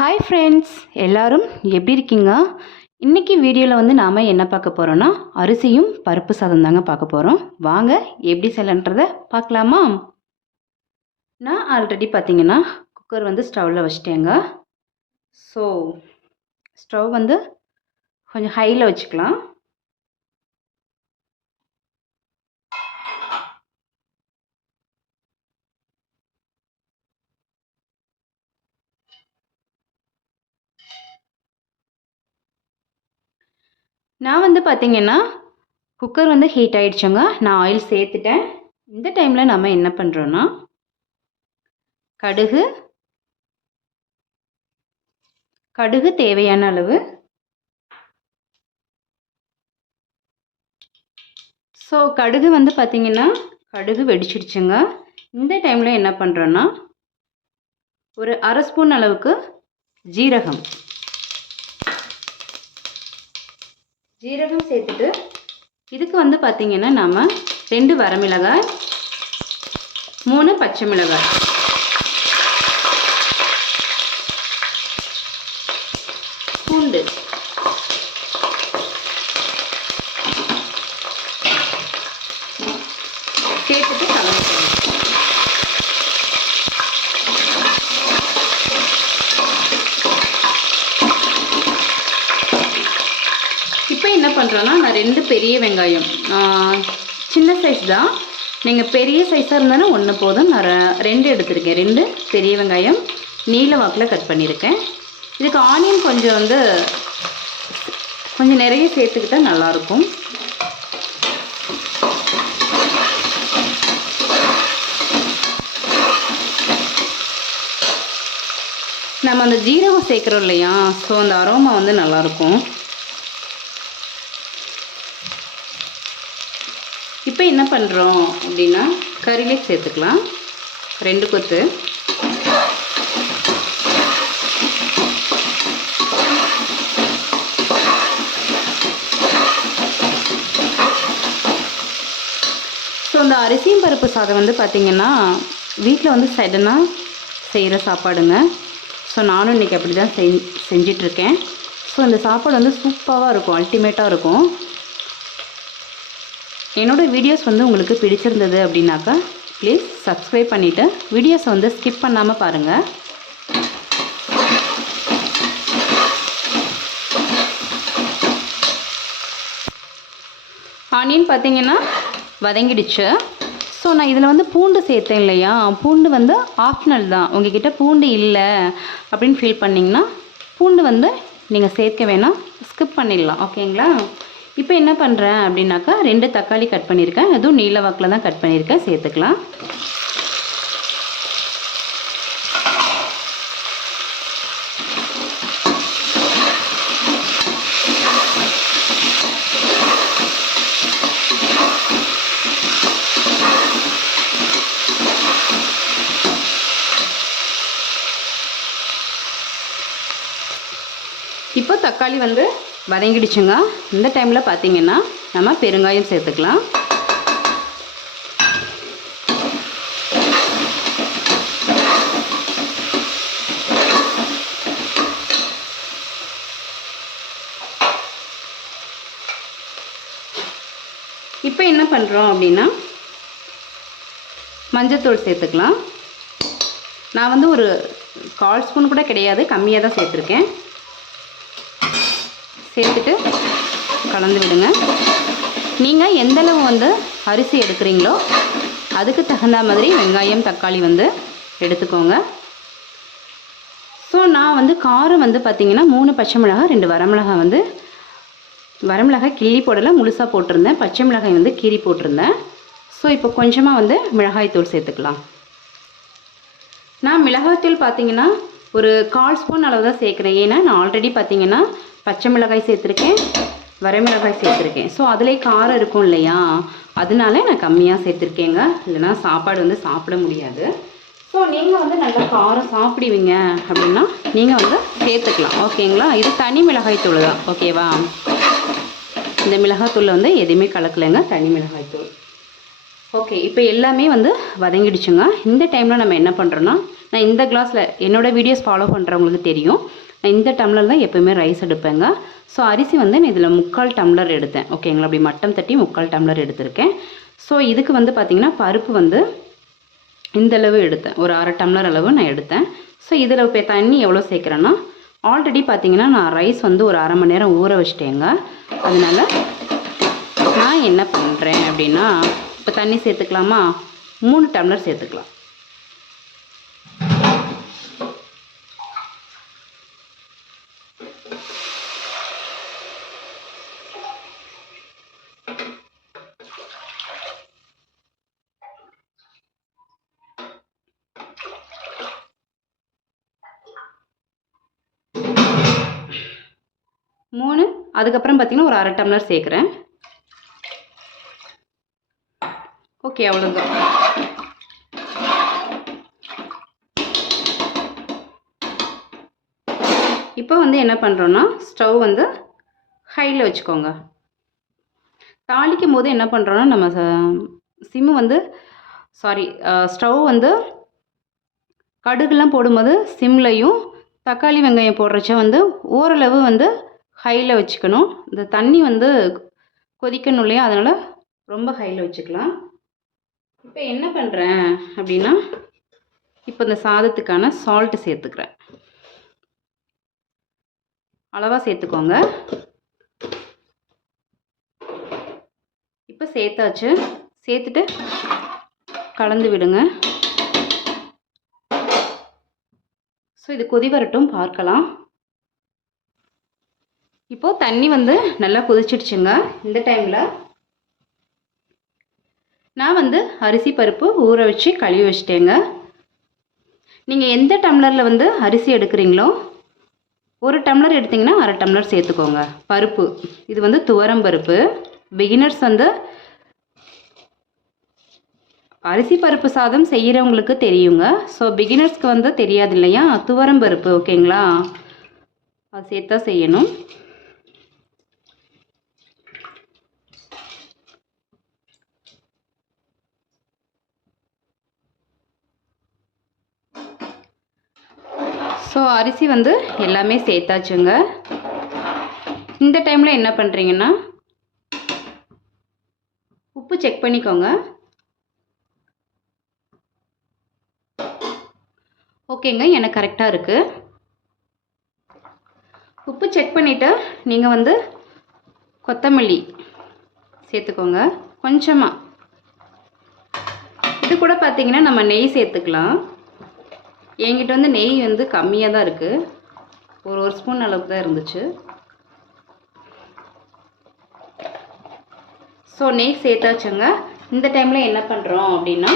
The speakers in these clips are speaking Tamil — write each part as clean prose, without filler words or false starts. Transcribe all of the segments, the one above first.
ஹாய் ஃப்ரெண்ட்ஸ், எல்லாரும் எப்படி இருக்கீங்க? இன்றைக்கி வீடியோவில் வந்து நாம் என்ன பார்க்க போகிறோன்னா அரிசியும் பருப்பு சாதம் தாங்க பார்க்க போகிறோம். வாங்க எப்படி செய்யலான்றதை பார்க்கலாமா? நான் ஆல்ரெடி பார்த்தீங்கன்னா குக்கர் வந்து ஸ்டவ்வில் வச்சிட்டேங்க. ஸோ ஸ்டவ் வந்து கொஞ்சம் ஹையில் வச்சுக்கலாம். நான் வந்து பார்த்தீங்கன்னா குக்கர் வந்து ஹீட் ஆகிடுச்சுங்க. நான் ஆயில் சேர்த்துட்டேன். இந்த டைமில் நம்ம என்ன பண்ணுறோன்னா கடுகு தேவையான அளவு. ஸோ கடுகு வந்து பார்த்திங்கன்னா கடுகு வெடிச்சிடுச்சுங்க. இந்த டைமில் என்ன பண்ணுறோன்னா ஒரு அரை ஸ்பூன் அளவுக்கு ஜீரகம் சேர்த்துட்டு இதுக்கு வந்து பார்த்திங்கன்னா நம்ம 2 வரமிளகாய், 3 பச்சை மிளகாய், பூண்டு, சேர்த்துட்டு கலந்துக்கலாம். இப்போ என்ன பண்ணுறோன்னா நான் 2 பெரிய வெங்காயம், சின்ன சைஸ் தான், நீங்கள் பெரிய சைஸாக இருந்தாலும் 1 போதும். நான் 2 எடுத்திருக்கேன். 2 பெரிய வெங்காயம் நீல வாக்கில் கட் பண்ணியிருக்கேன். இதுக்கு ஆனியன் கொஞ்சம் நிறைய சேர்த்துக்கிட்டால் நல்லாயிருக்கும். நம்ம அந்த ஜீரகம் சேர்க்குறோம் இல்லையா, ஸோ அந்த அரோமா வந்து நல்லாயிருக்கும். இப்போ என்ன பண்ணுறோம் அப்படின்னா கறி லீஃப் சேர்த்துக்கலாம். 2 கொத்து. ஸோ இந்த அரிசியும் பருப்பு சாதம் வந்து பார்த்திங்கன்னா வீட்டில் வந்து சடனாக செய்கிற சாப்பாடுங்க. ஸோ நானும் இன்றைக்கி அப்படி தான் செஞ்சிட்ருக்கேன். ஸோ இந்த சாப்பாடு வந்து சூப்பராக இருக்கும், அல்டிமேட்டாக இருக்கும். என்னோடய வீடியோஸ் வந்து உங்களுக்கு பிடிச்சிருந்தது அப்படின்னாக்கா ப்ளீஸ் சப்ஸ்கிரைப் பண்ணிவிட்டு வீடியோஸை வந்து ஸ்கிப் பண்ணாமல் பாருங்கள். ஆனியன் பார்த்திங்கன்னா வதங்கிடுச்சு. ஸோ நான் இதில் வந்து பூண்டு சேர்த்தேன் இல்லையா, பூண்டு வந்து ஆப்ஷனல் தான். உங்ககிட்ட பூண்டு இல்லை அப்படின்னு ஃபீல் பண்ணிங்கன்னா பூண்டு வந்து நீங்கள் சேர்க்க வேணாம், ஸ்கிப் பண்ணிடலாம். ஓகேங்களா? இப்போ என்ன பண்ணுறேன் அப்படின்னாக்கா 2 தக்காளி கட் பண்ணியிருக்கேன். அதுவும் நீல வாக்கில் தான் கட் பண்ணியிருக்கேன், சேர்த்துக்கலாம். இப்போ தக்காளி வந்து வதங்கிடுச்சுங்க. இந்த டைமில் பார்த்திங்கன்னா நம்ம பெருங்காயம் சேர்த்துக்கலாம். இப்போ என்ன பண்ணுறோம் அப்படின்னா மஞ்சத்தூள் சேர்த்துக்கலாம். நான் வந்து ஒரு 1/4 ஸ்பூன் கூட கிடையாது, கம்மியாக தான் சேர்த்துருக்கேன். சேர்த்துட்டு கலந்து விடுங்க. நீங்கள் எந்தளவு வந்து அரிசி எடுக்கிறீங்களோ அதுக்கு தகுந்த மாதிரி வெங்காயம் தக்காளி வந்து எடுத்துக்கோங்க. ஸோ நான் வந்து காரம் வந்து பார்த்திங்கன்னா 3 பச்சை மிளகாய், 2 வரமிளகாய் கிள்ளி போடலை, முழுசாக போட்டிருந்தேன். பச்சை மிளகாய் வந்து கீறி போட்டிருந்தேன். ஸோ இப்போ கொஞ்சமாக வந்து மிளகாய்த்தூள் சேர்த்துக்கலாம். நான் மிளகாய்த்தூள் பார்த்திங்கன்னா ஒரு 1/4 ஸ்பூன் அளவு தான் சேர்க்குறேன். ஏன்னா நான் ஆல்ரெடி பார்த்திங்கன்னா பச்சை மிளகாய் சேர்த்துருக்கேன், வரமிளகாய் சேர்த்துருக்கேன். ஸோ அதிலே காரம் இருக்கும் இல்லையா, அதனால நான் கம்மியாக சேர்த்துருக்கேங்க. இல்லைனா சாப்பாடு வந்து சாப்பிட முடியாது. ஸோ நீங்கள் வந்து நல்லா காரம் சாப்பிடுவீங்க அப்படின்னா நீங்கள் வந்து சேர்த்துக்கலாம். ஓகேங்களா? இது தனி மிளகாய்த்தூள் தான். ஓகேவா? இந்த மிளகாய்த்தூளில் வந்து எதுவுமே கலக்கலைங்க, தனி மிளகாய்த்தூள். ஓகே, இப்போ எல்லாமே வந்து வதங்கிடுச்சுங்க. இந்த டைமில் நம்ம என்ன பண்ணுறோன்னா, நான் இந்த கிளாஸில் என்னோடய வீடியோஸ் ஃபாலோ பண்ணுறவங்களுக்கு தெரியும், நான் இந்த டம்ளர் தான் எப்போயுமே ரைஸ் எடுப்பேங்க. ஸோ அரிசி வந்து நான் இதில் 3/4 டம்ளர் எடுத்தேன். ஓகேங்களா, அப்படி மட்டம் தட்டி 3/4 டம்ளர் எடுத்திருக்கேன். ஸோ இதுக்கு வந்து பார்த்திங்கன்னா பருப்பு வந்து இந்தளவு எடுத்தேன், ஒரு 1/2 டம்ளர் அளவு நான் எடுத்தேன். ஸோ இதில் இப்போ தண்ணி எவ்வளோ சேர்க்குறேன்னா, ஆல்ரெடி பார்த்திங்கன்னா நான் ரைஸ் வந்து ஒரு 1/2 மணி நேரம் ஊற வச்சிட்டேங்க. அதனால் நான் என்ன பண்ணுறேன் அப்படின்னா, இப்போ தண்ணி சேர்த்துக்கலாமா, 3 டம்ளர் சேர்த்துக்கலாம். அதுக்கப்புறம் பார்த்திங்கன்னா ஒரு 1/2 டம்ளர் சேர்க்குறேன். ஓகே, அவ்வளோதான். இப்போ வந்து என்ன பண்ணுறோன்னா, ஸ்டவ் வந்து ஹையில் வச்சுக்கோங்க. தாளிக்கும் போது என்ன பண்ணுறோன்னா, நம்ம சிம்மு வந்து ஸ்டவ் வந்து கடுகுலாம் போடும்போது சிம்லையும், தக்காளி வெங்காயம் போடுறச்ச வந்து ஓரளவு வந்து ஹையில் வச்சுக்கணும். இந்த தண்ணி வந்து கொதிக்கணும் இல்லையா, அதனால் ரொம்ப ஹையில் வச்சுக்கலாம். இப்போ என்ன பண்ணுறேன் அப்படின்னா, இப்போ இந்த சாதத்துக்கான சால்ட்டு சேர்த்துக்கிறேன். அளவாக சேர்த்துக்கோங்க. இப்போ சேர்த்தாச்சு. சேர்த்துட்டு கலந்து விடுங்க. ஸோ இது கொதி வரட்டும், பார்க்கலாம். இப்போது தண்ணி வந்து நல்லா கொதிச்சிடுச்சுங்க. இந்த டைமில் நான் வந்து அரிசி பருப்பு ஊற வச்சு கழுவி வச்சிட்டேங்க. நீங்கள் எந்த டம்ளரில் வந்து அரிசி எடுக்கிறீங்களோ, 1 டம்ளர் எடுத்திங்கன்னா 1/2 டம்ளர் சேர்த்துக்கோங்க. பருப்பு இது வந்து துவரம் பருப்பு. பிகினர்ஸ் வந்து அரிசி பருப்பு சாதம் செய்கிறவங்களுக்கு தெரியுங்க. ஸோ பிகினர்ஸ்க்கு வந்து தெரியாது இல்லையா, துவரம் பருப்பு. ஓகேங்களா, அது சேர்த்தா செய்யணும். ஸோ அரிசி வந்து எல்லாமே சேர்த்தாச்சுங்க. இந்த டைமில் என்ன பண்ணுறீங்கன்னா, உப்பு செக் பண்ணிக்கோங்க. ஓகேங்க, எனக்கு கரெக்டாக இருக்குது. உப்பு செக் பண்ணிவிட்டு நீங்கள் வந்து கொத்தமல்லி சேர்த்துக்கோங்க கொஞ்சமாக. இது கூட பார்த்திங்கன்னா நம்ம நெய் சேர்த்துக்கலாம். என்கிட்ட வந்து நெய் வந்து கம்மியாக தான் இருக்குது, ஒரு ஸ்பூன் அளவுக்கு தான் இருந்துச்சு. ஸோ நெய் சேர்த்தாச்சுங்க. இந்த டைமில் என்ன பண்ணுறோம் அப்படின்னா,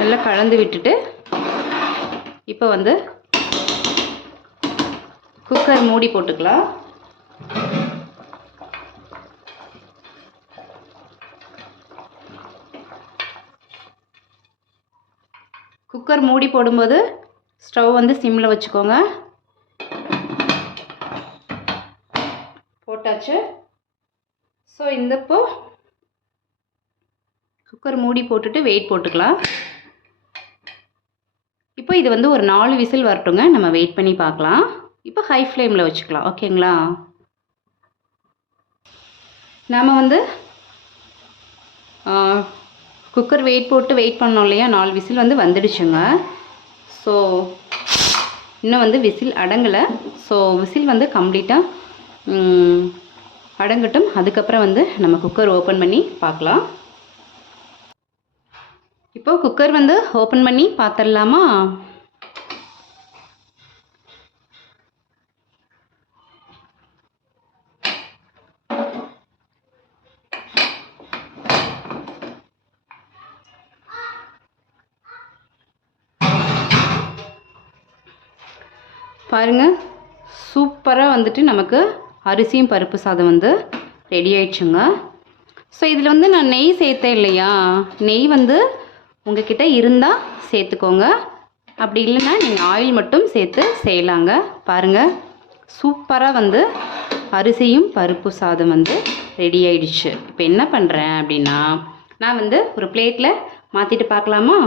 நல்லா கலந்து விட்டுட்டு இப்போ வந்து குக்கர் மூடி போட்டுக்கலாம். குக்கர் மூடி போடும்போது ஸ்டவ் வந்து சிம்மில் வச்சுக்கோங்க. போட்டாச்சு. ஸோ இந்தப்போ குக்கர் மூடி போட்டுட்டு வெயிட் போட்டுக்கலாம். இப்போ இது வந்து ஒரு 4 விசில் வரட்டுங்க, நம்ம வெயிட் பண்ணி பார்க்கலாம். இப்போ ஹை ஃப்ளேமில் வச்சுக்கலாம். ஓகேங்களா, நாம் வந்து குக்கர் வெயிட் போட்டு வெயிட் பண்ணோம் இல்லையா, 4 விசில் வந்து வந்துடுச்சுங்க. ஸோ இன்னும் வந்து விசில் அடங்கலை. ஸோ விசில் வந்து கம்ப்ளீட்டாக அடங்கட்டும். அதுக்கப்புறம் வந்து நம்ம குக்கர் ஓப்பன் பண்ணி பார்க்கலாம். இப்போ குக்கர் வந்து ஓப்பன் பண்ணி பார்த்துடலாமா? பாருங்கள், சூப்பராக வந்துட்டு நமக்கு அரிசியும் பருப்பு சாதம் வந்து ரெடி ஆயிடுச்சுங்க. ஸோ இதில் வந்து நான் நெய் சேர்த்தேன் இல்லையா, நெய் வந்து உங்ககிட்ட இருந்தால் சேர்த்துக்கோங்க, அப்படி இல்லைன்னா நீங்கள் ஆயில் மட்டும் சேர்த்து செய்யலாங்க. பாருங்கள், சூப்பராக வந்து அரிசியும் பருப்பு சாதம் வந்து ரெடி ஆயிடுச்சு. இப்போ என்ன பண்ணுறேன் அப்படின்னா, நான் வந்து ஒரு பிளேட்டில் மாற்றிட்டு பார்க்கலாமா?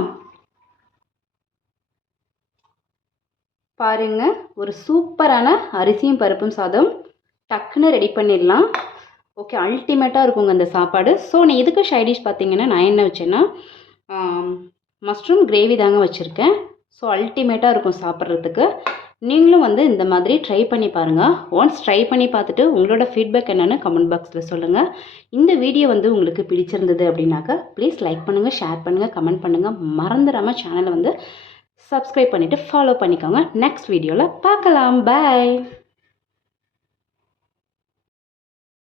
பாருங்க, ஒரு சூப்பரான அரிசியும் பருப்பும் சாதம் டக்குன்னு ரெடி பண்ணிடலாம். ஓகே, அல்டிமேட்டாக இருக்குங்க அந்த சாப்பாடு. ஸோ நான் இதுக்கு சைடிஷ் பார்த்தீங்கன்னா நான் என்ன வச்சேன்னா மஷ்ரூம் கிரேவி தாங்க வச்சுருக்கேன். ஸோ அல்டிமேட்டாக இருக்கும் சாப்பிட்றதுக்கு. நீங்களும் வந்து இந்த மாதிரி ட்ரை பண்ணி பாருங்கள். ஒன்ஸ் ட்ரை பண்ணி பார்த்துட்டு உங்களோட ஃபீட்பேக் என்னென்னு கமெண்ட் பாக்ஸில் சொல்லுங்கள். இந்த வீடியோ வந்து உங்களுக்கு பிடிச்சிருந்தது அப்படின்னாக்கா ப்ளீஸ் லைக் பண்ணுங்கள், ஷேர் பண்ணுங்கள், கமெண்ட் பண்ணுங்கள். மறந்துடாமல் சேனலை வந்து சப்ஸ்கிரைப் பண்ணிவிட்டு ஃபாலோ பண்ணிக்கோங்க. நெக்ஸ்ட் வீடியோவில் பார்க்கலாம். பாய்.